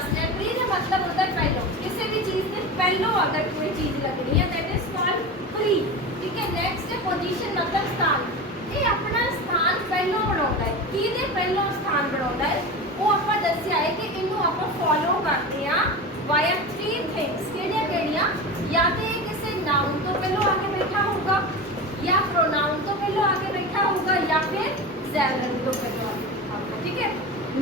दसना है प्री का मतलब होता है पहलो, किसी भी चीज के पहलो अगर कोई चीज लगनी है दैट इज कॉल्ड प्री। ठीक है, नेक्स्ट है पोजीशन मतलब स्थान। ये अपना स्थान पहलो बनाता है, किहदे पहलो स्थान बनाता है वो आपा दस्या है कि इनू आपा फॉलो करते हैं वाया थ्री थिंग्स। किहड़ियां किहड़ियां? या तो ये किसी नाउन तो पहलो आके बैठा होगा, या प्रोनाउन तो पहलो आके बैठा होगा, या फिर ज़ैलर तो पहलो आके। ठीक है,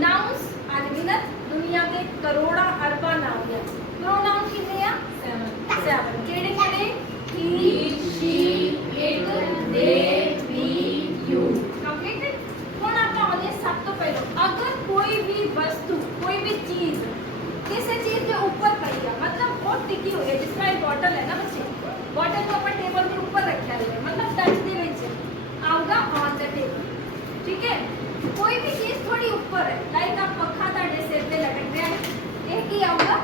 नाउन्स अनगिनत दुनिया के करोड़ा अरबा नाउन है। प्रोनाउन कितने हैं? 7। केड़े केड़े? He, she, it, they, we, you. Completed. हुण आपां आउंदे सब तो पहलो अगर कोई भी वस्तु कोई भी चीज किसी चीज के ऊपर पई है मतलब वो टिकी हुई है, जिस तरह बॉटल है ना बच्चे, बॉटल को अपन टेबल के ऊपर रखा है मतलब टच दे विच आऊगा ऑन द टेबल। ठीक है, कोई भी चीज थोड़ी ऊपर है लाइक आप पखा तुहाडे सिर पे लटक रहा है, ये की आऊगा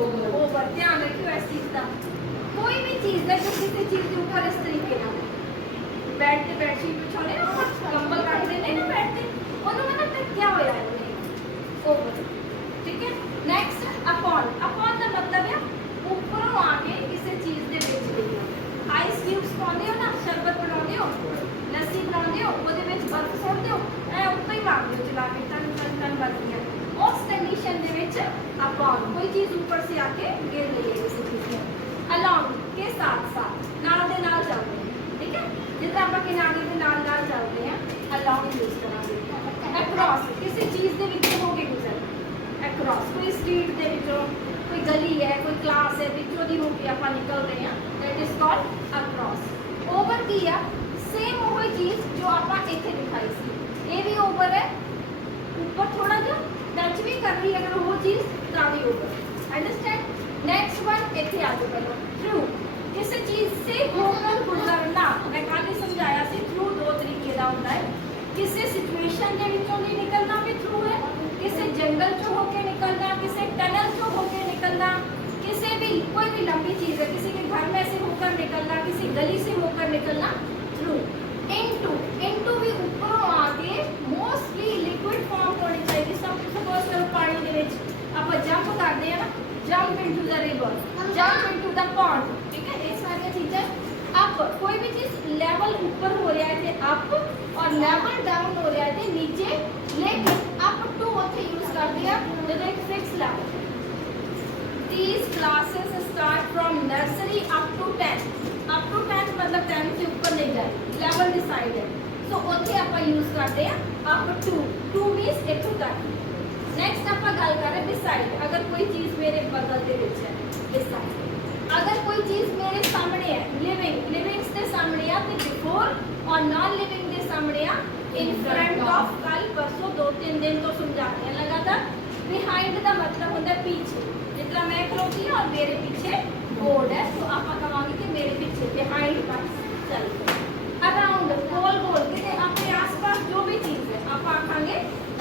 ओवर। ध्यान रखियो इस चीज का। कोई भी चीज है जो किसी चीज के ऊपर इस तरीके ना बेड ते बेडशीट बिछाने कंबल काट देने ना बेड ते ओनू मतलब क्या होया है ओवर। ठीक है, नेक्स्ट अपॉन। अपॉन का मतलब है ऊपरों आके किसी चीज दे विच लेना। आइस क्यूब्स पाउंदे हो ना, शरबत बनाउंदे हो, लस्सी बनाउंदे हो, ओदे विच बर्फ सुट्टदे हो, ऐ उत्ते ही मारदे हो चला के टन टन टन बजदियां। उस कंडीशन दे विच अपॉन कोई चीज ऊपर से आके गिर रही है किसी चीज में। अलोंग के साथ साथ, नाल दे नाल चलदे हैं। ठीक है, जितना आप किनारे के नाल नाल चलते हैं अलोंग यूज करांगे। अक्रॉस किसी चीज दे विच होके गुजरना। अक्रॉस कोई स्ट्रीट दे विचों कोई गली है कोई क्लास है विचों दी होके आप निकल रहे हैं that is called across. Over की है सेम वही चीज जो आप इत्थे दिखाई सी, ये भी ओवर है, ऊपर थोड़ा जो टच भी कर रही है अगर वो चीज ता भी ओवर। अंडरस्टैंड। नेक्स्ट वन इत्थे आ जाओ पहले थ्रू, किसी चीज से होकर गुजरना। मैं कल ही समझाया सी थ्रू दो तरीके का होता है, किसी सिचुएशन के विचों दी निकलना भी थ्रू है, किसी जंगल चो होके निकलना, किसी टनल चो होके निकलना, किसी भी कोई भी लंबी चीज है किसी के घर में से होकर निकलना, किसी गली से होकर निकलना थ्रू। इनटू, इनटू भी ऊपरों आके मोस्टली लिक्विड फॉर्म होनी चाहिए। सपोज करो पानी दे विच आप जंप करते हैं ना, jump into the river, jump into the pond. ठीक है, ये सारी चीजें अप। कोई भी चीज लेवल ऊपर हो रहा है अप और लेवल डाउन हो रहा है नीचे, लेकिन अप टू उसे यूज कर दिया जब एक fix level. These classes start from nursery up to 10 मतलब 10 से ऊपर नहीं जाए, लेवल डिसाइड है। सो उसे आप यूज करते हैं अप टू मींस इथों तक। नेक्स्ट आप गल कर रहे बिसाइड, अगर कोई चीज मेरे बगल दे विच है बिसाइड, अगर कोई चीज मेरे सामने है लिविंग, लिविंग्स के सामने है तो बिफोर और नॉन लिविंग के सामने है इन फ्रंट ऑफ। कल परसों 2-3 दिन तो समझाते हैं लगातार। बिहाइंड का मतलब होता है पीछे, जितना मैं खलोती हूँ और मेरे पीछे बोर्ड है तो आप कहेंगे कि मेरे पीछे बिहाइंड पर चलते। अराउंड गोल गोल कितने अपने आसपास जो भी चीज है आप आखेंगे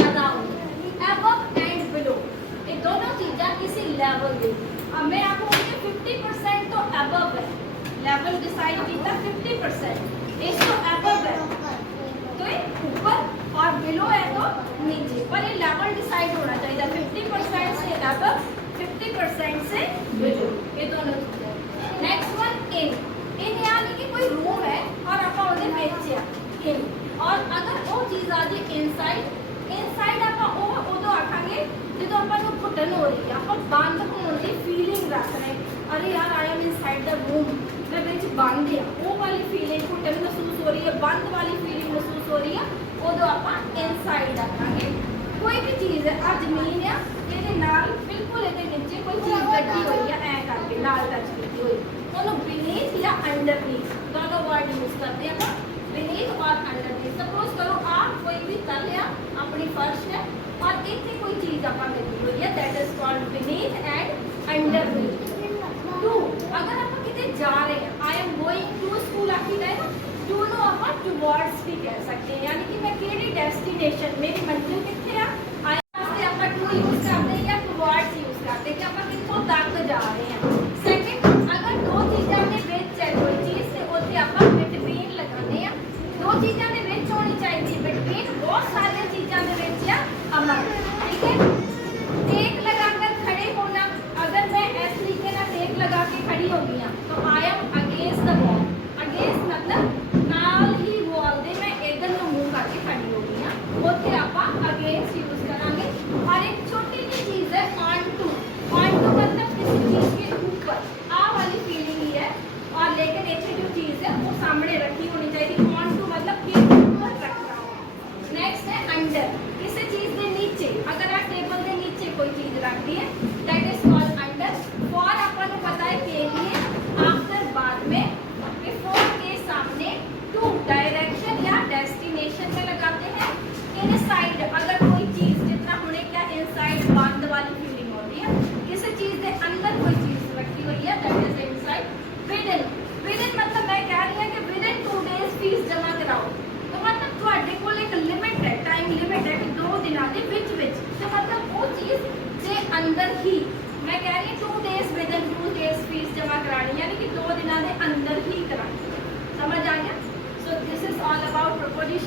अराउंड। अबव एंड बिलो, ये दोनों चीज़ें किसी लेवल की। अब मैं आपको 50% तो अबव है, लेवल डिसाइड किया 50%, इसको अबव है तो ये ऊपर और बिलो है तो नीचे, पर ये लेवल डिसाइड होना चाहिए 50% से अबव 50% से बिलो, ये दोनों चीजें। Next one in. इन यानी कि कोई रूम है और आप उहदे विच आ इन, और अगर वो चीज़ आ जाए इनसाइड, इनसाइड आप उदों आखांगे जो आपको घुटन हो रही है, आप बंद होने की फीलिंग रख रहे अरे यार I am inside the room, मैं विच बंद है, वो वाली फीलिंग घुटन महसूस हो रही है, बंद वाली फीलिंग महसूस हो रही है, उदों आप इनसाइड आखांगे। कोई भी चीज़ है आ जमीन है ये नाल बिल्कुल ये नीचे कोई चीज़ लगी हुई है ऐ करके नाल टच की हुई, उन्होंने बीनीथ या अंडरनीथ दोनों वर्ड यूज करते हैं बीनीथ और अंडरनीथ। सपोज करो आप कोई भी तल है अपनी फर्श है और इतनी कोई चीज़ आप लगी हुई है that is called beneath and underneath. Two, अगर आप कितने जा रहे हैं I am going to school आखी है ना, टू नो आप टुवर्ड्स भी कह सकते हैं, यानी कि मैं केड़ी डेस्टिनेशन मेरी मंजिल कितने है आई वास्ते आप टू यूज करते हैं या टुवर्ड्स यूज करते हैं कि आप कितों तक जा रहे हैं। सेकंड, अगर दो चीज़ों के बीच है कोई चीज़ से उसे आप बिटवीन लगाने हैं, दो चीज़ों के बीच होनी चाहिए बिटवीन, बहुत सारी चीज़ों के बीच है अमर। ठीक है, टेक लगाकर खड़े होती है, दैट इज कॉल्ड अंडर। फॉर अपन को पता है के लिए, आफ्टर बाद में, बिफोर के सामने, टू डायरेक्शन या डेस्टिनेशन में लगाते हैं। इनसाइड अगर कोई चीज, जितना होने क्या इनसाइड बंद वाली फीलिंग होती है, किसी चीज के अंदर कोई चीज रखी हुई है, that is inside. Within, within मतलब मैं कह रही हूं कि विदिन 2 डेज फीस जमा कराओ, तो मतलब ਤੁਹਾਡੇ ਕੋਲ ਇੱਕ ਲਿਮਿਟ ਹੈ, ਟਾਈਮ ਲਿਮਿਟ ਹੈ ਕਿ 2 ਦਿਨਾਂ ਦੇ ਵਿੱਚ ਵਿੱਚ, ਤੇ ਮਤਲਬ ਉਹ ਚੀਜ਼ ਦੇ ਅੰਦਰ ਹੀ, ਮੈਂ ਕਹਿ ਰਹੀ ਹਾਂ 2 डेज विदिन 2 डेज फीस जमा करानी, यानी कि 2 दिनों के अंदर ही करानी। समझ आ गया? So this is all about preposition.